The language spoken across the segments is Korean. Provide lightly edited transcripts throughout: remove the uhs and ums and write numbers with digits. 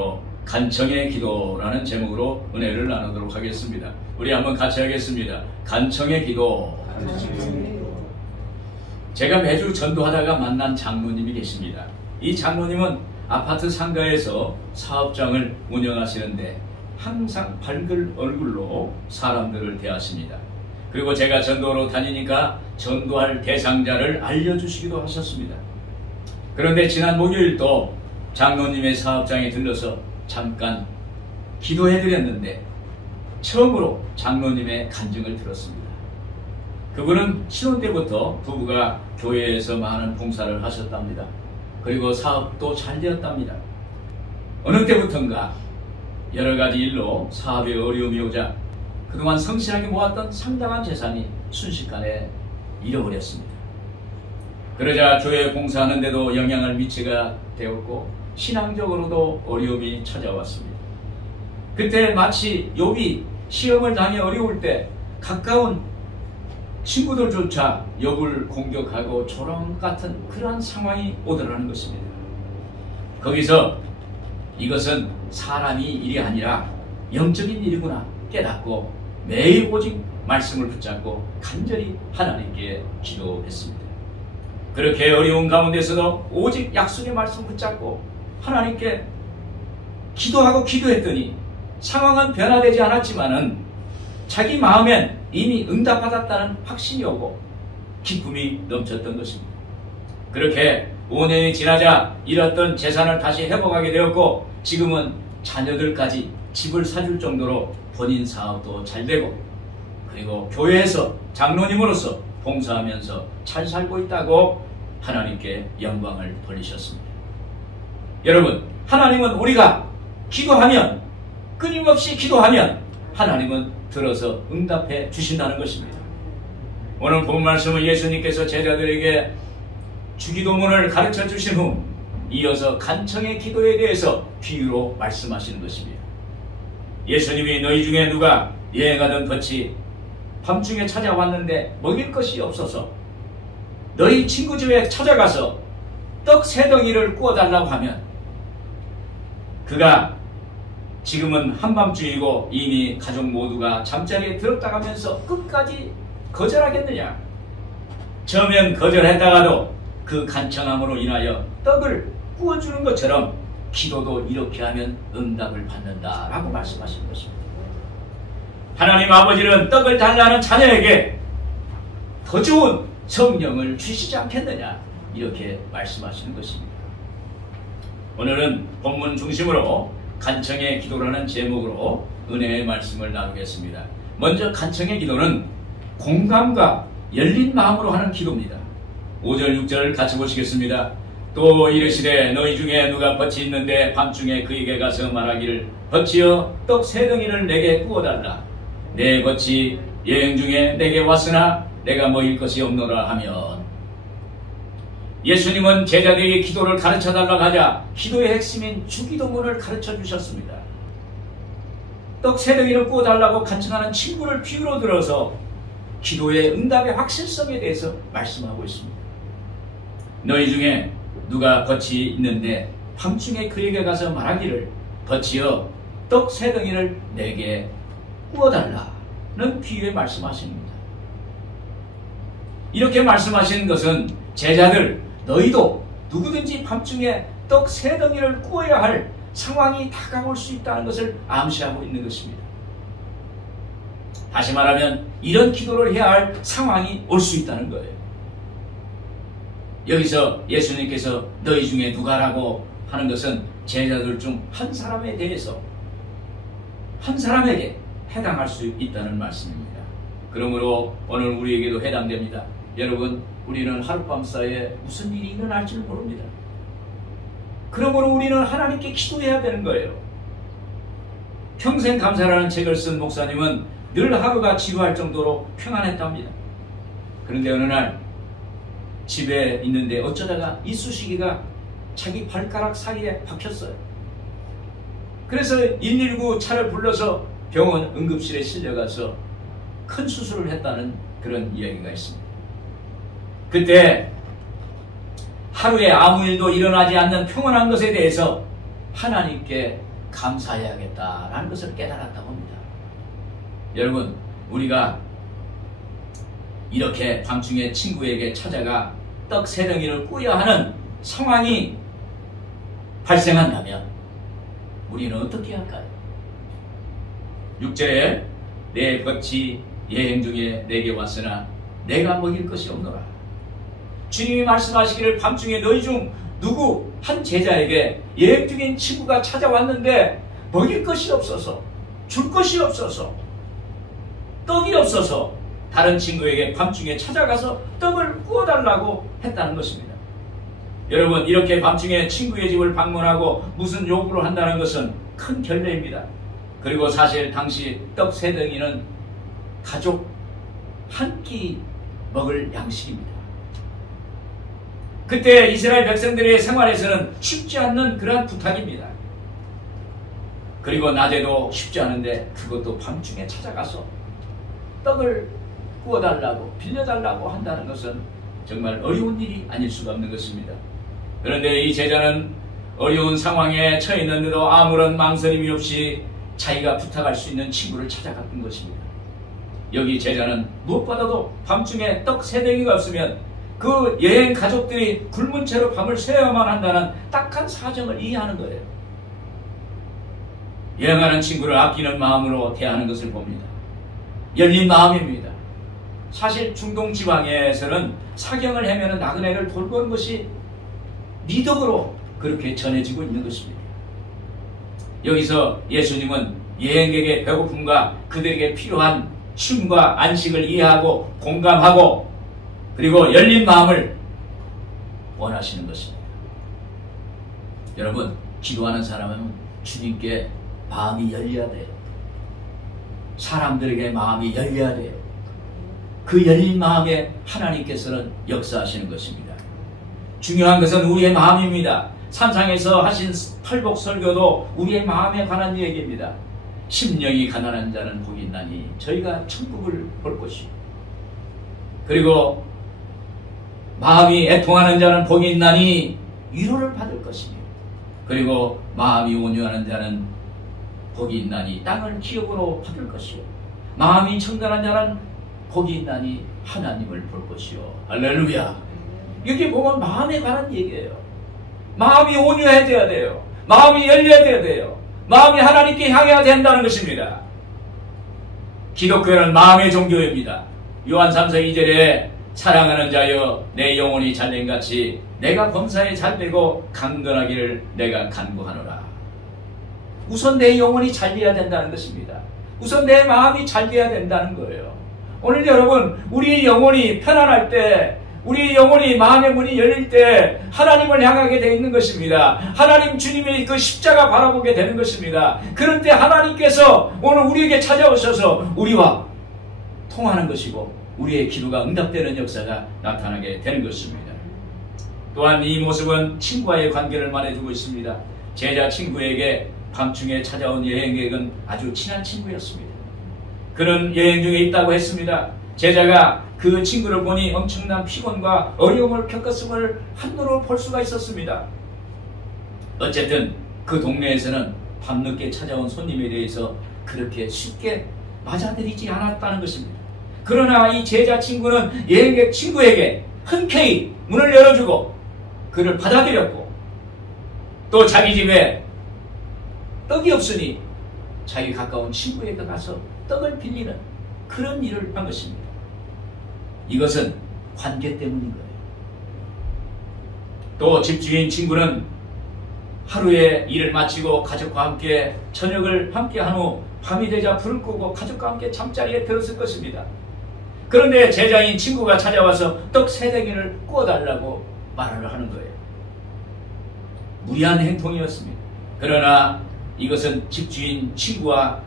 제목으로 간청의 기도라는 제목으로 은혜를 나누도록 하겠습니다. 우리 한번 같이 하겠습니다. 간청의 기도. 제가 매주 전도하다가 만난 장로님이 계십니다. 이 장로님은 아파트 상가에서 사업장을 운영하시는데 항상 밝은 얼굴로 사람들을 대하십니다. 그리고 제가 전도로 다니니까 전도할 대상자를 알려주시기도 하셨습니다. 그런데 지난 목요일도 장로님의 사업장에 들러서 잠깐 기도해드렸는데 처음으로 장로님의 간증을 들었습니다. 그분은 신혼 때부터 부부가 교회에서 많은 봉사를 하셨답니다. 그리고 사업도 잘 되었답니다. 어느 때부턴가 여러 가지 일로 사업에 어려움이 오자 그동안 성실하게 모았던 상당한 재산이 순식간에 잃어버렸습니다. 그러자 교회 봉사하는데도 영향을 미치게 되었고 신앙적으로도 어려움이 찾아왔습니다. 그때 마치 욥이 시험을 당해 어려울 때 가까운 친구들조차 욥을 공격하고 조롱 같은 그러한 상황이 오더라는 것입니다. 거기서 이것은 사람이 일이 아니라 영적인 일이구나 깨닫고 매일 오직 말씀을 붙잡고 간절히 하나님께 기도했습니다. 그렇게 어려운 가운데서도 오직 약속의 말씀 붙잡고 하나님께 기도하고 기도했더니 상황은 변화되지 않았지만은 자기 마음엔 이미 응답받았다는 확신이 오고 기쁨이 넘쳤던 것입니다. 그렇게 5년이 지나자 잃었던 재산을 다시 회복하게 되었고 지금은 자녀들까지 집을 사줄 정도로 본인 사업도 잘 되고 그리고 교회에서 장로님으로서 봉사하면서 잘 살고 있다고 하나님께 영광을 돌리셨습니다. 여러분, 하나님은 우리가 기도하면 끊임없이 기도하면 하나님은 들어서 응답해 주신다는 것입니다. 오늘 본 말씀은 예수님께서 제자들에게 주기도문을 가르쳐 주신 후 이어서 간청의 기도에 대해서 비유로 말씀하시는 것입니다. 예수님이 너희 중에 누가 여행하던 덫이 밤중에 찾아왔는데 먹일 것이 없어서 너희 친구 집에 찾아가서 떡 3덩이를 구워달라고 하면 그가 지금은 한밤중이고 이미 가족 모두가 잠자리에 들었다 가면서 끝까지 거절하겠느냐? 처음엔 거절했다가도 그 간청함으로 인하여 떡을 구워주는 것처럼 기도도 이렇게 하면 응답을 받는다라고 말씀하신 것입니다. 하나님 아버지는 떡을 달라는 자녀에게 더 좋은 성령을 주시지 않겠느냐 이렇게 말씀하시는 것입니다. 오늘은 본문 중심으로 간청의 기도라는 제목으로 은혜의 말씀을 나누겠습니다. 먼저 간청의 기도는 공감과 열린 마음으로 하는 기도입니다. 5절 6절을 같이 보시겠습니다. 또 이르시되 너희 중에 누가 덫이 있는데 밤중에 그에게 가서 말하기를 덫이여 떡 3덩이를 내게 구워달라. 내 덫이 여행 중에 내게 왔으나 내가 먹일 것이 없노라 하면 예수님은 제자들에게 기도를 가르쳐달라고 하자 기도의 핵심인 주기도문을 가르쳐 주셨습니다. 떡 3덩이를 구워달라고 간청하는 친구를 비유로 들어서 기도의 응답의 확실성에 대해서 말씀하고 있습니다. 너희 중에 누가 덫이 있는데 밤중에 그에게 가서 말하기를 덫이여 떡 3덩이를 내게 구워달라는 비유에 말씀하십니다. 이렇게 말씀하시는 것은 제자들 너희도 누구든지 밤중에 떡 3덩이를 구워야 할 상황이 다가올 수 있다는 것을 암시하고 있는 것입니다. 다시 말하면 이런 기도를 해야 할 상황이 올 수 있다는 거예요. 여기서 예수님께서 너희 중에 누가라고 하는 것은 제자들 중 한 사람에 대해서 한 사람에게 해당할 수 있다는 말씀입니다. 그러므로 오늘 우리에게도 해당됩니다. 여러분, 우리는 하룻밤 사이에 무슨 일이 일어날지를 모릅니다. 그러므로 우리는 하나님께 기도해야 되는 거예요. 평생 감사라는 책을 쓴 목사님은 늘 하루가 지루할 정도로 평안했답니다. 그런데 어느 날 집에 있는데 어쩌다가 이쑤시개가 자기 발가락 사이에 박혔어요. 그래서 119 차를 불러서 병원 응급실에 실려가서 큰 수술을 했다는 그런 이야기가 있습니다. 그때 하루에 아무 일도 일어나지 않는 평온한 것에 대해서 하나님께 감사해야겠다라는 것을 깨달았다고 합니다. 여러분, 우리가 이렇게 밤중에 친구에게 찾아가 떡 3덩이를 꾸어야 하는 상황이 발생한다면 우리는 어떻게 할까요? 6절에 내 볕이 여행 중에 내게 왔으나 내가 먹일 것이 없노라. 주님이 말씀하시기를 밤중에 너희 중 누구 한 제자에게 여행 중인 친구가 찾아왔는데 먹일 것이 없어서, 줄 것이 없어서, 떡이 없어서 다른 친구에게 밤중에 찾아가서 떡을 구워달라고 했다는 것입니다. 여러분, 이렇게 밤중에 친구의 집을 방문하고 무슨 요구를 한다는 것은 큰 결례입니다. 그리고 사실 당시 떡 3덩이는 가족 한 끼 먹을 양식입니다. 그때 이스라엘 백성들의 생활에서는 쉽지 않는 그러한 부탁입니다. 그리고 낮에도 쉽지 않은데 그것도 밤중에 찾아가서 떡을 구워달라고, 빌려달라고 한다는 것은 정말 어려운 일이 아닐 수가 없는 것입니다. 그런데 이 제자는 어려운 상황에 처해 있는데도 아무런 망설임이 없이 자기가 부탁할 수 있는 친구를 찾아갔던 것입니다. 여기 제자는 무엇보다도 밤중에 떡 3덩이가 없으면 그 여행 가족들이 굶은 채로 밤을 새야만 한다는 딱한 사정을 이해하는 거예요. 여행하는 친구를 아끼는 마음으로 대하는 것을 봅니다. 열린 마음입니다. 사실 중동 지방에서는 사경을 헤매는 나그네를 돌보는 것이 미덕으로 그렇게 전해지고 있는 것입니다. 여기서 예수님은 여행객의 배고픔과 그들에게 필요한 쉼과 안식을 이해하고 공감하고 그리고 열린 마음을 원하시는 것입니다. 여러분, 기도하는 사람은 주님께 마음이 열려야 돼요. 사람들에게 마음이 열려야 돼요. 그 열린 마음에 하나님께서는 역사하시는 것입니다. 중요한 것은 우리의 마음입니다. 산상에서 하신 팔복 설교도 우리의 마음에 관한 얘기입니다. 심령이 가난한 자는 복이 있나니 저희가 천국을 볼 것이요. 그리고 마음이 애통하는 자는 복이 있나니 위로를 받을 것이며, 그리고 마음이 온유하는 자는 복이 있나니 땅을 기업으로 받을 것이요. 마음이 청결한 자는 복이 있나니 하나님을 볼 것이요. 할렐루야. 여기 보면 마음에 관한 얘기예요. 마음이 온유해야 돼요. 마음이 열려야 돼요. 마음이 하나님께 향해야 된다는 것입니다. 기독교는 마음의 종교입니다. 요한 3서 2절에 사랑하는 자여 내 영혼이 잘된같이 내가 범사에 잘되고 강건하기를 내가 간구하노라. 우선 내 영혼이 잘돼야 된다는 것입니다. 우선 내 마음이 잘돼야 된다는 거예요. 오늘 여러분, 우리의 영혼이 편안할 때, 우리의 영혼이 마음의 문이 열릴 때 하나님을 향하게 되어 있는 것입니다. 하나님 주님의 그 십자가 바라보게 되는 것입니다. 그럴 때 하나님께서 오늘 우리에게 찾아오셔서 우리와 통하는 것이고 우리의 기도가 응답되는 역사가 나타나게 되는 것입니다. 또한 이 모습은 친구와의 관계를 말해주고 있습니다. 제자 친구에게 밤중에 찾아온 여행객은 아주 친한 친구였습니다. 그는 여행 중에 있다고 했습니다. 제자가 그 친구를 보니 엄청난 피곤과 어려움을 겪었음을 한눈으로 볼 수가 있었습니다. 어쨌든 그 동네에서는 밤늦게 찾아온 손님에 대해서 그렇게 쉽게 맞아들이지 않았다는 것입니다. 그러나 이 제자 친구는 여행객 친구에게 흔쾌히 문을 열어주고 그를 받아들였고, 또 자기 집에 떡이 없으니 자기 가까운 친구에게 가서 떡을 빌리는 그런 일을 한 것입니다. 이것은 관계 때문인 거예요. 또 집주인 친구는 하루의 일을 마치고 가족과 함께 저녁을 함께 한 후 밤이 되자 불을 끄고 가족과 함께 잠자리에 들었을 것입니다. 그런데 제자인 친구가 찾아와서 떡 3덩이를 구워달라고 말을 하는 거예요. 무리한 행동이었습니다. 그러나 이것은 집주인 친구와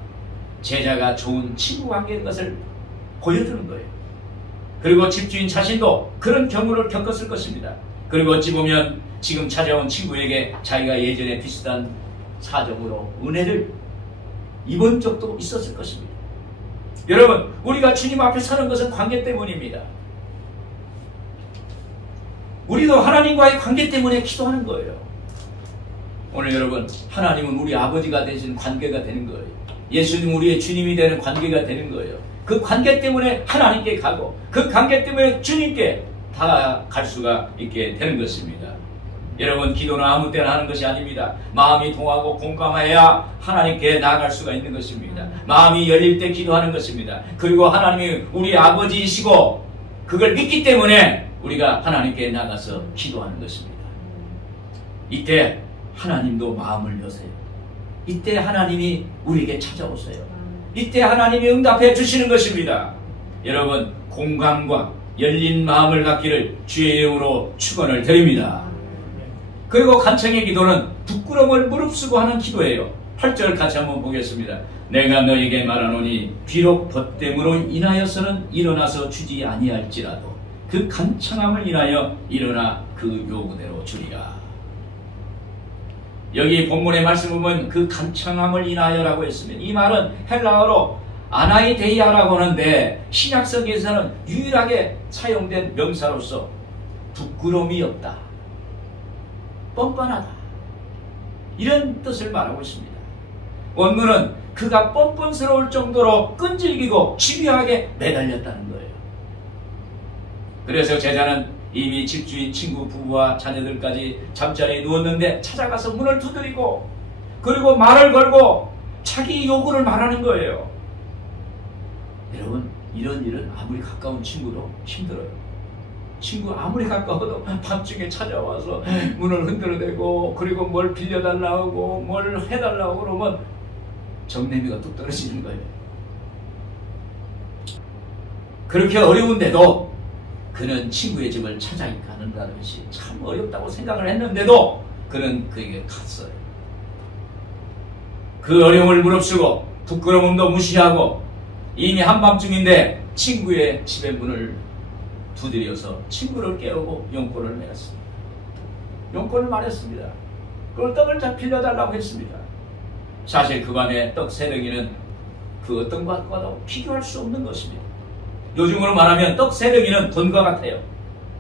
제자가 좋은 친구 관계인 것을 보여주는 거예요. 그리고 집주인 자신도 그런 경우를 겪었을 것입니다. 그리고 어찌 보면 지금 찾아온 친구에게 자기가 예전에 비슷한 사정으로 은혜를 입은 적도 있었을 것입니다. 여러분, 우리가 주님 앞에 서는 것은 관계 때문입니다. 우리도 하나님과의 관계 때문에 기도하는 거예요. 오늘 여러분, 하나님은 우리 아버지가 되신 관계가 되는 거예요. 예수님 우리의 주님이 되는 관계가 되는 거예요. 그 관계 때문에 하나님께 가고 그 관계 때문에 주님께 다가갈 수가 있게 되는 것입니다. 여러분, 기도는 아무 때나 하는 것이 아닙니다. 마음이 통하고 공감해야 하나님께 나아갈 수가 있는 것입니다. 마음이 열릴 때 기도하는 것입니다. 그리고 하나님이 우리 아버지이시고 그걸 믿기 때문에 우리가 하나님께 나가서 기도하는 것입니다. 이때 하나님도 마음을 여세요. 이때 하나님이 우리에게 찾아오세요. 이때 하나님이 응답해 주시는 것입니다. 여러분, 공감과 열린 마음을 갖기를 주의 이름으로 축원을 드립니다. 그리고 간청의 기도는 부끄러움을 무릅쓰고 하는 기도예요. 8절 같이 한번 보겠습니다. 내가 너에게 말하노니 비록 벗됨으로 인하여서는 일어나서 주지 아니할지라도 그 간청함을 인하여 일어나 그 요구대로 주리라. 여기 본문의 말씀을 보면 그 간청함을 인하여라고 했으면, 이 말은 헬라어로 아나이데이아라고 하는데 신약성에서는 유일하게 사용된 명사로서 부끄러움이 없다, 뻔뻔하다, 이런 뜻을 말하고 있습니다. 원문은 그가 뻔뻔스러울 정도로 끈질기고 집요하게 매달렸다는 거예요. 그래서 제자는 이미 집주인 친구 부부와 자녀들까지 잠자리에 누웠는데 찾아가서 문을 두드리고 그리고 말을 걸고 자기 요구를 말하는 거예요. 여러분, 이런 일은 아무리 가까운 친구도 힘들어요. 친구 아무리 가까워도 밤중에 찾아와서 문을 흔들어대고 그리고 뭘 빌려달라고 뭘 해달라고 그러면 정내미가 뚝 떨어지는 거예요. 그렇게 어려운데도 그는 친구의 집을 찾아가는다는 것이 참 어렵다고 생각을 했는데도 그는 그에게 갔어요. 그 어려움을 무릅쓰고 부끄러움도 무시하고 이미 한밤중인데 친구의 집의 문을 두드려서 친구를 깨우고 용돈을 내었습니다. 용돈을 말했습니다. 그걸 떡을 다 빌려달라고 했습니다. 사실 그간의 떡 세 덩이는 그 어떤 것과도 비교할 수 없는 것입니다. 요즘으로 말하면 떡 세 덩이는 돈과 같아요.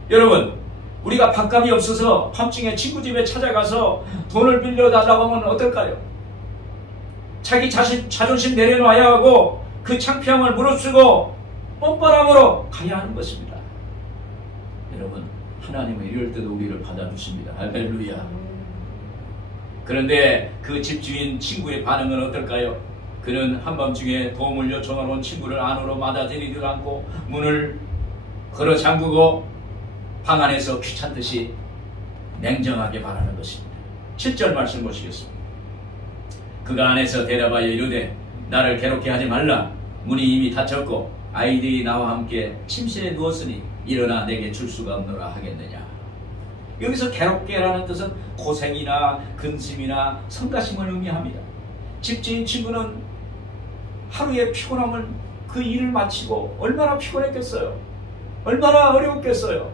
여러분, 우리가 밥값이 없어서 밤중에 친구 집에 찾아가서 돈을 빌려달라고 하면 어떨까요? 자기 자존심 내려놔야 하고 그 창피함을 무릅쓰고 뻔뻔함으로 가야 하는 것입니다. 여러분, 하나님은 이럴 때도 우리를 받아주십니다. 할렐루야. 그런데 그 집주인 친구의 반응은 어떨까요? 그는 한밤중에 도움을 요청하러 온 친구를 안으로 받아들이지도 않고 문을 걸어 잠그고 방 안에서 귀찮듯이 냉정하게 말하는 것입니다. 7절 말씀 보시겠습니다. 그가 안에서 대답하여 이르되 나를 괴롭게 하지 말라. 문이 이미 닫혔고 아이들이 나와 함께 침실에 누웠으니 일어나 내게 줄 수가 없노라 하겠느냐. 여기서 괴롭게라는 뜻은 고생이나 근심이나 성가심을 의미합니다. 집주인 친구는 하루의 피곤함을 그 일을 마치고 얼마나 피곤했겠어요. 얼마나 어려웠겠어요.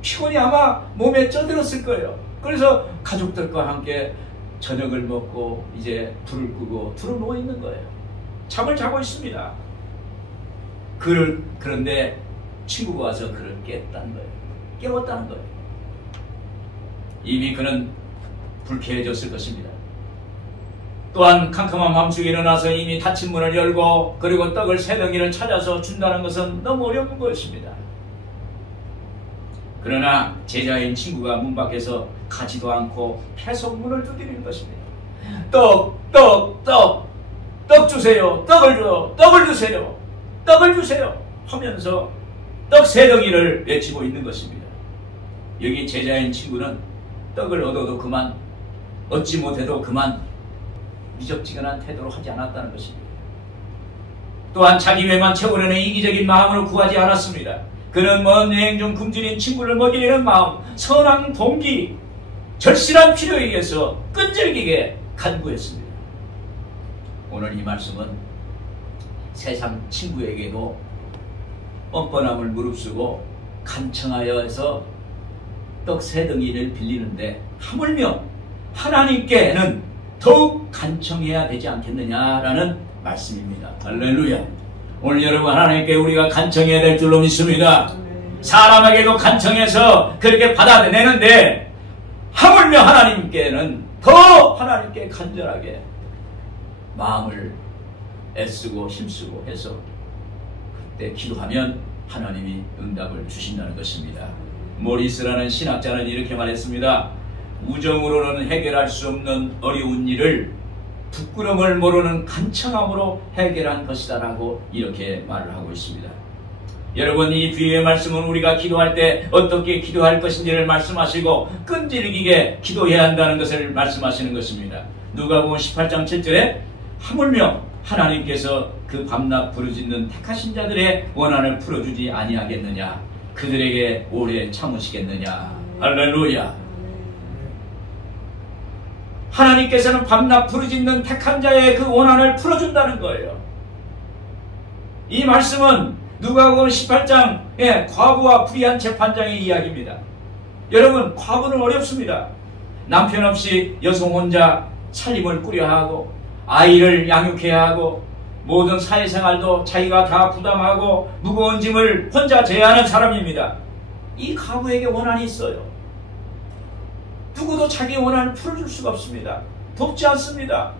피곤이 아마 몸에 쪄들었을 거예요. 그래서 가족들과 함께 저녁을 먹고 이제 불을 끄고 둘러 누워 있는 거예요. 잠을 자고 있습니다. 그런데 친구가 와서 그를 깼다는 거예요. 깨웠다는 거예요. 이미 그는 불쾌해졌을 것입니다. 또한 캄캄한 밤중에 일어나서 이미 닫힌 문을 열고 그리고 떡을 세 덩이를 찾아서 준다는 것은 너무 어려운 것입니다. 그러나 제자인 친구가 문 밖에서 가지도 않고 계속 문을 두드리는 것입니다. 떡 주세요. 떡을 주세요 하면서 떡 세 덩이를 외치고 있는 것입니다. 여기 제자인 친구는 떡을 얻어도 그만, 얻지 못해도 그만 미적지근한 태도로 하지 않았다는 것입니다. 또한 자기 배만 채우려는 이기적인 마음으로 구하지 않았습니다. 그는 먼 여행 중 굶주린 친구를 먹이려는 마음, 선한 동기, 절실한 필요에 의해서 끈질기게 간구했습니다. 오늘 이 말씀은 세상 친구에게도 뻔뻔함을 무릅쓰고 간청하여 해서 떡 세 덩이를 빌리는데 하물며 하나님께는 더욱 간청해야 되지 않겠느냐라는 말씀입니다. 할렐루야. 오늘 여러분, 하나님께 우리가 간청해야 될 줄로 믿습니다. 사람에게도 간청해서 그렇게 받아내는데 하물며 하나님께는 더 하나님께 간절하게 마음을 애쓰고 힘쓰고 해서 그때 기도하면 하나님이 응답을 주신다는 것입니다. 모리스라는 신학자는 이렇게 말했습니다. 우정으로는 해결할 수 없는 어려운 일을 부끄러움을 모르는 간청함으로 해결한 것이다 라고 이렇게 말을 하고 있습니다. 여러분, 이 비유의 말씀은 우리가 기도할 때 어떻게 기도할 것인지를 말씀하시고 끈질기게 기도해야 한다는 것을 말씀하시는 것입니다. 누가복음 18장 7절에 하물며 하나님께서 그 밤낮 부르짖는 택하신 자들의 원한을 풀어주지 아니하겠느냐, 그들에게 오래 참으시겠느냐. 할렐루야. 하나님께서는 밤낮 부르짖는 택한 자의 그 원한을 풀어준다는 거예요. 이 말씀은 누가복음 18장의 과부와 불의한 재판장의 이야기입니다. 여러분, 과부는 어렵습니다. 남편 없이 여성 혼자 살림을 꾸려야 하고 아이를 양육해야 하고 모든 사회생활도 자기가 다 부담하고 무거운 짐을 혼자 져야 하는 사람입니다. 이 과부에게 원한이 있어요. 누구도 자기의 원한을 풀어줄 수가 없습니다. 돕지 않습니다.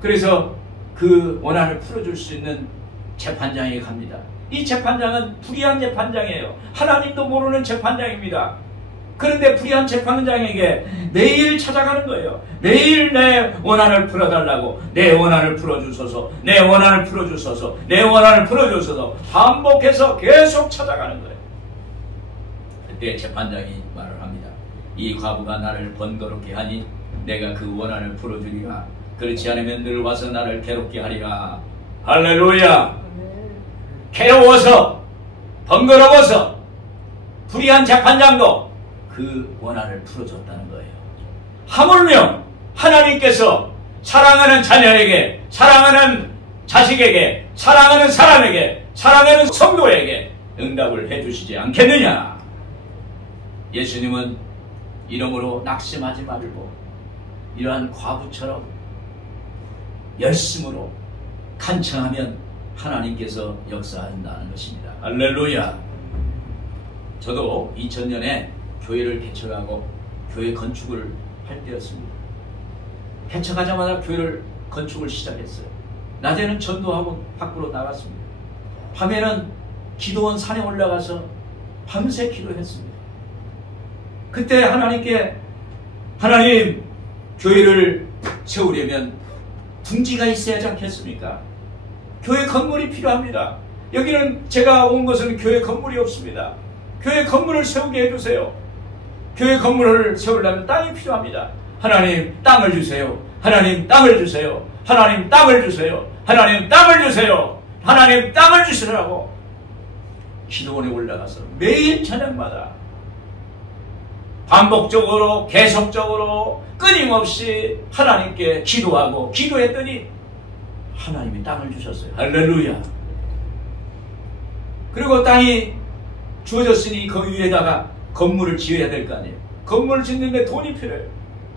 그래서 그 원한을 풀어줄 수 있는 재판장에게 갑니다. 이 재판장은 불의한 재판장이에요. 하나님도 모르는 재판장입니다. 그런데 불의한 재판장에게 매일 찾아가는 거예요. 매일 내 원한을 풀어달라고, 내 원한을 풀어주소서, 내 원한을 풀어주소서, 내 원한을 풀어주소서 반복해서 계속 찾아가는 거예요. 그때 재판장이 말을 합니다. 이 과부가 나를 번거롭게 하니 내가 그 원한을 풀어주리라. 그렇지 않으면 늘 와서 나를 괴롭게 하리라. 할렐루야. 괴로워서 번거로워서 불의한 재판장도 그 원한을 풀어줬다는 거예요. 하물며 하나님께서 사랑하는 자녀에게, 사랑하는 자식에게, 사랑하는 사람에게, 사랑하는 성도에게 응답을 해주시지 않겠느냐. 예수님은 이러므로 낙심하지 말고 이러한 과부처럼 열심으로 간청하면 하나님께서 역사한다는 것입니다. 할렐루야. 저도 2000년에 교회를 개척하고 교회 건축을 할 때였습니다. 개척하자마자 교회를 건축을 시작했어요. 낮에는 전도하고 밖으로 나갔습니다. 밤에는 기도원 산에 올라가서 밤새 기도했습니다. 그때 하나님께, 하나님, 교회를 세우려면 둥지가 있어야지 않겠습니까? 교회 건물이 필요합니다. 여기는 제가 온 것은 교회 건물이 없습니다. 교회 건물을 세우게 해주세요. 교회 건물을 세우려면 땅이 필요합니다. 하나님, 땅을 주세요. 하나님, 땅을 주세요. 하나님, 땅을 주세요. 하나님, 땅을 주세요. 하나님, 땅을 주시라고 기도원에 올라가서 매일 저녁마다 반복적으로 계속적으로 끊임없이 하나님께 기도하고 기도했더니 하나님이 땅을 주셨어요. 할렐루야. 그리고 땅이 주어졌으니 그 위에다가 건물을 지어야 될 거 아니에요. 건물을 짓는데 돈이 필요해요.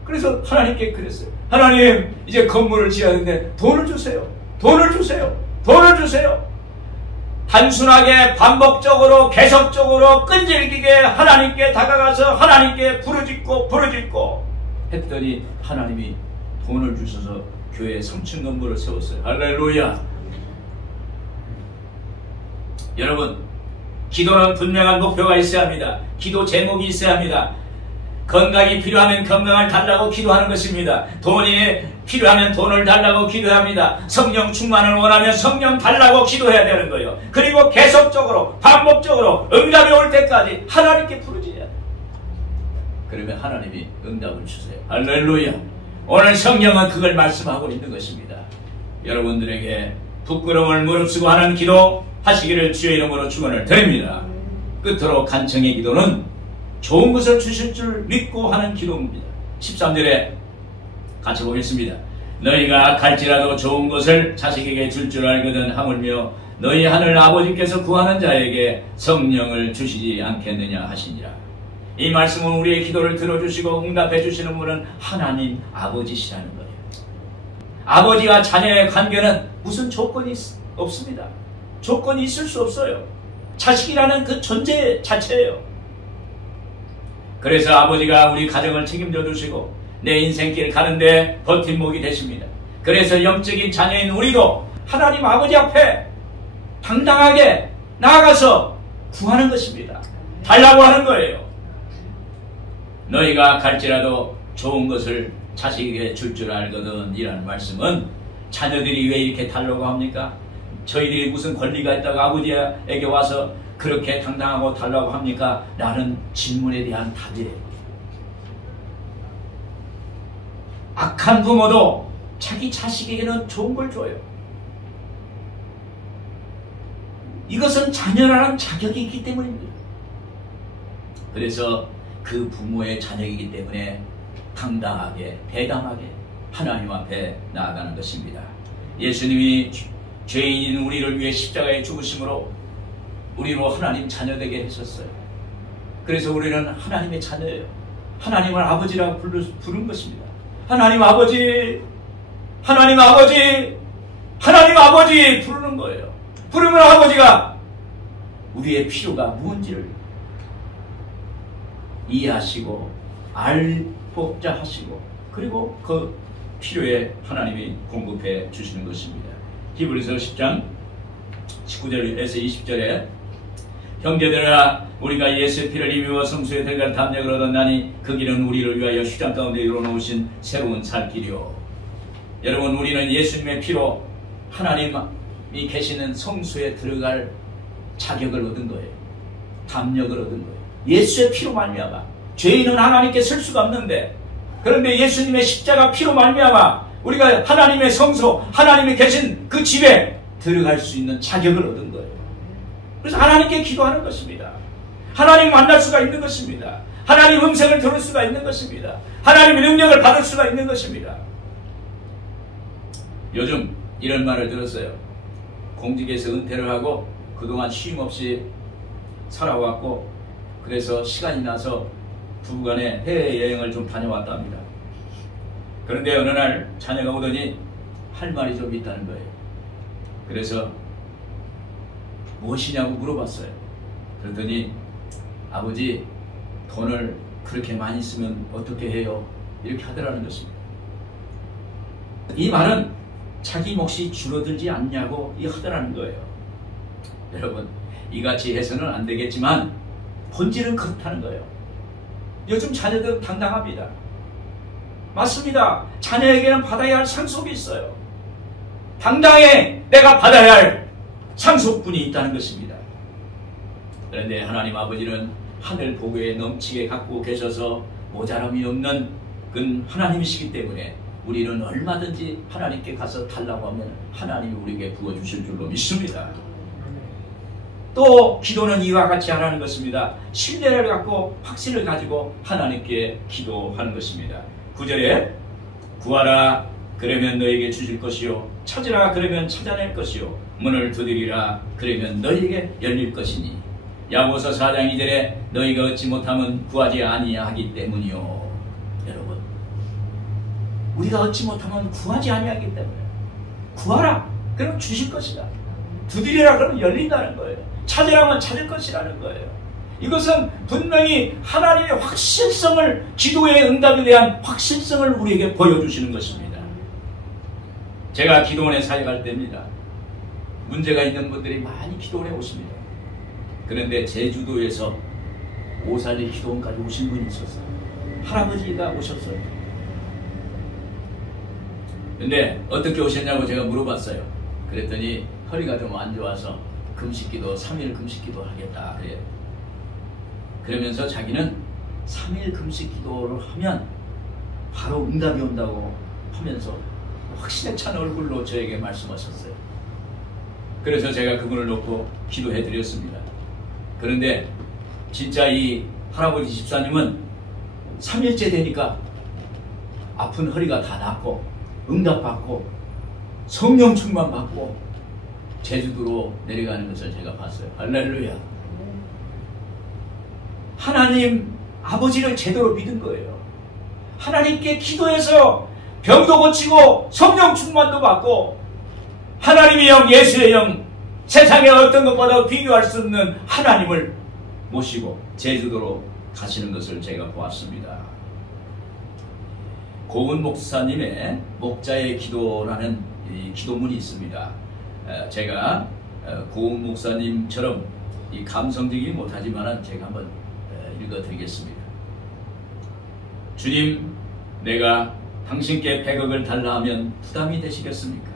그래서 하나님께 그랬어요. 하나님, 이제 건물을 지어야 하는데 돈을 주세요. 돈을 주세요. 돈을 주세요. 단순하게 반복적으로 계속적으로 끈질기게 하나님께 다가가서 하나님께 부르짖고 했더니 하나님이 돈을 주셔서 교회 3층 건물을 세웠어요. 할렐루야. 여러분, 기도는 분명한 목표가 있어야 합니다. 기도 제목이 있어야 합니다. 건강이 필요하면 건강을 달라고 기도하는 것입니다. 돈이 필요하면 돈을 달라고 기도해야 합니다. 성령 충만을 원하면 성령 달라고 기도해야 되는 거예요. 그리고 계속적으로 반복적으로 응답이 올 때까지 하나님께 부르짖어야 돼요. 그러면 하나님이 응답을 주세요. 할렐루야. 오늘 성령은 그걸 말씀하고 있는 것입니다. 여러분들에게 부끄러움을 무릅쓰고 하는 기도 하시기를 주의 이름으로 축원을 드립니다. 끝으로 간청의 기도는 좋은 것을 주실 줄 믿고 하는 기도입니다. 13절에 같이 보겠습니다. 너희가 갈지라도 좋은 것을 자식에게 줄 줄 알거든 하물며 너희 하늘 아버지께서 구하는 자에게 성령을 주시지 않겠느냐 하시니라. 이 말씀은 우리의 기도를 들어주시고 응답해 주시는 분은 하나님 아버지시라는 거예요. 아버지와 자녀의 관계는 무슨 조건이 없습니다. 조건이 있을 수 없어요. 자식이라는 그 존재 자체예요. 그래서 아버지가 우리 가정을 책임져 주시고 내 인생길 가는데 버팀목이 되십니다. 그래서 영적인 자녀인 우리도 하나님 아버지 앞에 당당하게 나아가서 구하는 것입니다. 달라고 하는 거예요. 너희가 갈지라도 좋은 것을 자식에게 줄 줄 알거든 이라는 말씀은 자녀들이 왜 이렇게 달라고 합니까? 저희들이 무슨 권리가 있다고 아버지에게 와서 그렇게 당당하고 달라고 합니까? 라는 질문에 대한 답이에요. 악한 부모도 자기 자식에게는 좋은 걸 줘요. 이것은 자녀라는 자격이 있기 때문입니다. 그래서 그 부모의 자녀이기 때문에 당당하게 대담하게 하나님 앞에 나아가는 것입니다. 예수님이 죄인인 우리를 위해 십자가에 죽으심으로 우리로 하나님 자녀되게 하셨어요. 그래서 우리는 하나님의 자녀예요. 하나님을 아버지라고 부른 것입니다. 하나님 아버지, 하나님 아버지, 하나님 아버지 부르는 거예요. 부르면 아버지가 우리의 필요가 무엇인지를 이해하시고 알고자 하시고 그리고 그 필요에 하나님이 공급해 주시는 것입니다. 히브리서 10장 19절에서 20절에 형제들아 우리가 예수의 피를 입어 성수에 들어갈 담력을 얻었나니 그 길은 우리를 위하여 휴장 가운데 이루어놓으신 새로운 살 길이요. 여러분 우리는 예수님의 피로 하나님이 계시는 성수에 들어갈 자격을 얻은 거예요. 담력을 얻은 거예요. 예수의 피로 말미암아 죄인은 하나님께 설 수가 없는데 그런데 예수님의 십자가 피로 말미암아 우리가 하나님의 성소 하나님이 계신 그 집에 들어갈 수 있는 자격을 얻은 거예요. 그래서 하나님께 기도하는 것입니다. 하나님 만날 수가 있는 것입니다. 하나님 음성을 들을 수가 있는 것입니다. 하나님의 능력을 받을 수가 있는 것입니다. 요즘 이런 말을 들었어요. 공직에서 은퇴를 하고 그동안 쉼 없이 살아왔고 그래서 시간이 나서 부부간에 해외여행을 좀 다녀왔답니다. 그런데 어느 날 자녀가 오더니 할 말이 좀 있다는 거예요. 그래서 무엇이냐고 물어봤어요. 그랬더니 아버지 돈을 그렇게 많이 쓰면 어떻게 해요? 이렇게 하더라는 것입니다. 이 말은 자기 몫이 줄어들지 않냐고 하더라는 거예요. 여러분 이같이 해서는 안 되겠지만 본질은 그렇다는 거예요. 요즘 자녀들은 당당합니다. 맞습니다. 자녀에게는 받아야 할 상속이 있어요. 당당해 내가 받아야 할 상속분이 있다는 것입니다. 그런데 하나님 아버지는 하늘 복에 넘치게 갖고 계셔서 모자람이 없는 그 하나님이시기 때문에 우리는 얼마든지 하나님께 가서 달라고 하면 하나님이 우리에게 부어주실 줄로 믿습니다. 또 기도는 이와 같이 하라는 것입니다. 신뢰를 갖고 확신을 가지고 하나님께 기도하는 것입니다. 9절에 구하라 그러면 너에게 주실 것이요 찾으라 그러면 찾아낼 것이요 문을 두드리라 그러면 너에게 열릴 것이니 야고보서 4장 2절에 너희가 얻지 못하면 구하지 아니하기 때문이요. 여러분 우리가 얻지 못하면 구하지 아니하기 때문에 구하라 그러면 주실 것이다. 두드리라 그러면 열린다는 거예요. 찾으라면 찾을 것이라는 거예요. 이것은 분명히 하나님의 확실성을 기도의 응답에 대한 확실성을 우리에게 보여주시는 것입니다. 제가 기도원에 사역할 때입니다. 문제가 있는 분들이 많이 기도원에 오십니다. 그런데 제주도에서 오살리 기도원까지 오신 분이 있었어요. 할아버지가 오셨어요. 근데 어떻게 오셨냐고 제가 물어봤어요. 그랬더니 허리가 좀 안 좋아서 금식기도 3일 금식기도 하겠다 그래요. 그러면서 자기는 3일 금식기도를 하면 바로 응답이 온다고 하면서 확신에 찬 얼굴로 저에게 말씀하셨어요. 그래서 제가 그분을 놓고 기도해 드렸습니다. 그런데 진짜 이 할아버지 집사님은 3일째 되니까 아픈 허리가 다 낫고 응답받고 성령 충만 받고 제주도로 내려가는 것을 제가 봤어요. 할렐루야. 하나님 아버지를 제대로 믿은 거예요. 하나님께 기도해서 병도 고치고 성령 충만도 받고 하나님의 영 예수의 영 세상의 어떤 것보다 비교할 수 없는 하나님을 모시고 제주도로 가시는 것을 제가 보았습니다. 고은 목사님의 목자의 기도라는 이 기도문이 있습니다. 제가 고은 목사님처럼 이 감성적이지 못하지만 제가 한번 읽어드리겠습니다. 주님, 내가 당신께 100억을 달라 하면 부담이 되시겠습니까?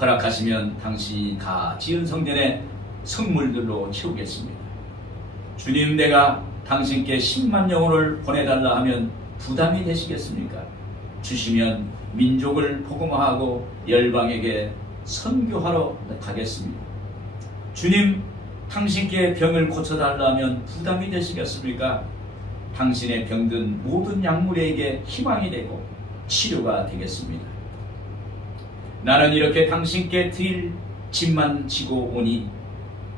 허락하시면 당신이 다 지은 성전에 성물들로 채우겠습니다. 주님, 내가 당신께 10만 영혼을 보내달라 하면 부담이 되시겠습니까? 주시면 민족을 복음화하고 열방에게 선교하러 가겠습니다. 주님, 당신께 병을 고쳐달라 하면 부담이 되시겠습니까? 당신의 병든 모든 약물에게 희망이 되고 치료가 되겠습니다. 나는 이렇게 당신께 드릴 짐만 지고 오니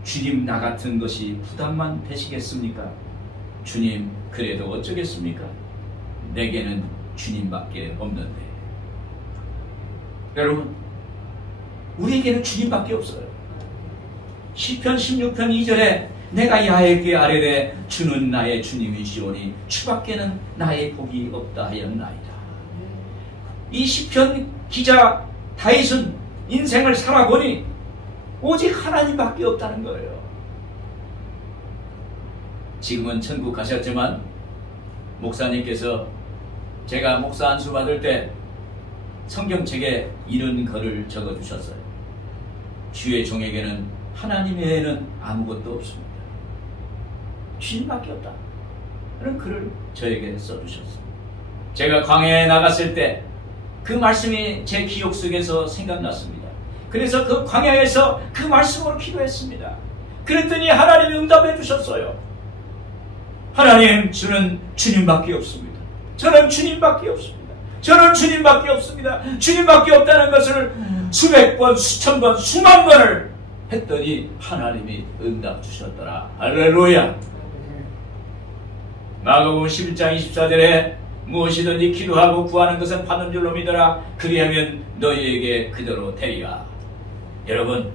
주님, 나 같은 것이 부담만 되시겠습니까? 주님, 그래도 어쩌겠습니까? 내게는 주님밖에 없는데. 여러분, 우리에게는 주님밖에 없어요. 시편 16편 2절에 내가 야훼께 아뢰되 주는 나의 주님이시오니 주밖에는 나의 복이 없다 하였나이다. 이 시편 기자 다윗은 인생을 살아보니 오직 하나님밖에 없다는 거예요. 지금은 천국 가셨지만 목사님께서 제가 목사 안수 받을 때 성경책에 이런 글을 적어주셨어요. 주의 종에게는 하나님 외에는 아무것도 없습니다. 주님밖에 없다. 그런 글을 저에게 써주셨어요. 제가 광야에 나갔을 때 그 말씀이 제 기억 속에서 생각났습니다. 그래서 그 광야에서 그 말씀으로 기도했습니다. 그랬더니 하나님이 응답해 주셨어요. 하나님, 저는 주님밖에 없습니다. 저는 주님밖에 없습니다. 저는 주님밖에 없습니다. 주님밖에 없다는 것을 수백 번, 수천 번, 수만 번을 했더니 하나님이 응답 주셨더라. 할렐루야. 마가복음 11장 24절에 무엇이든지 기도하고 구하는 것은 받은 줄로 믿어라. 그리하면 너희에게 그대로 되리라. 여러분,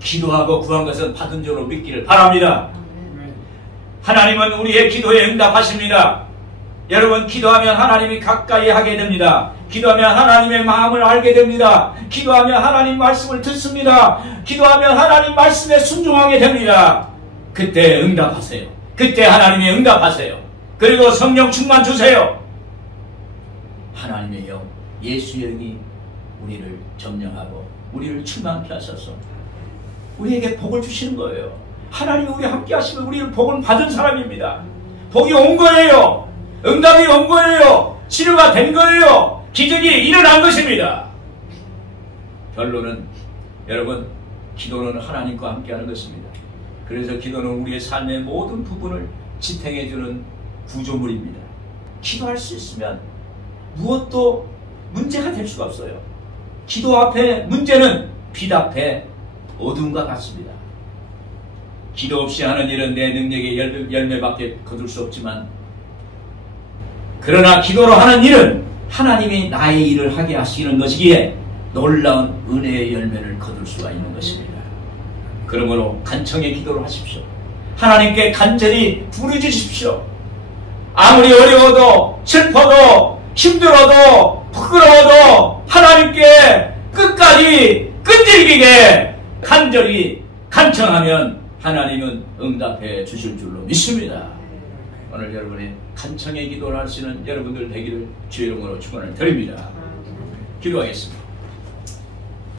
기도하고 구한 것은 받은 줄로 믿기를 바랍니다. 하나님은 우리의 기도에 응답하십니다. 여러분, 기도하면 하나님이 가까이 하게 됩니다. 기도하면 하나님의 마음을 알게 됩니다. 기도하면 하나님 말씀을 듣습니다. 기도하면 하나님 말씀에 순종하게 됩니다. 그때 응답하세요. 그때 하나님이 응답하세요. 그리고 성령 충만 주세요. 하나님의 영, 예수의 영이 우리를 점령하고 우리를 충만케 하셔서 우리에게 복을 주시는 거예요. 하나님이 우리 함께 하시면 우리는 복을 받은 사람입니다. 복이 온 거예요. 응답이 온 거예요. 치료가 된 거예요. 기적이 일어난 것입니다. 결론은 여러분, 기도는 하나님과 함께 하는 것입니다. 그래서 기도는 우리의 삶의 모든 부분을 지탱해주는 구조물입니다. 기도할 수 있으면 무엇도 문제가 될 수가 없어요. 기도 앞에 문제는 빛 앞에 어둠과 같습니다. 기도 없이 하는 일은 내 능력의 열매밖에 거둘 수 없지만, 그러나 기도로 하는 일은 하나님이 나의 일을 하게 하시는 것이기에 놀라운 은혜의 열매를 거둘 수가 있는 것입니다. 그러므로 간청의 기도를 하십시오. 하나님께 간절히 부르짖으십시오. 아무리 어려워도 슬퍼도 힘들어도 부끄러워도 하나님께 끝까지 끈질기게 간절히 간청하면 하나님은 응답해 주실 줄로 믿습니다. 오늘 여러분의 간청의 기도를 하시는 여러분들 되기를 주의 이름으로 축원을 드립니다. 기도하겠습니다.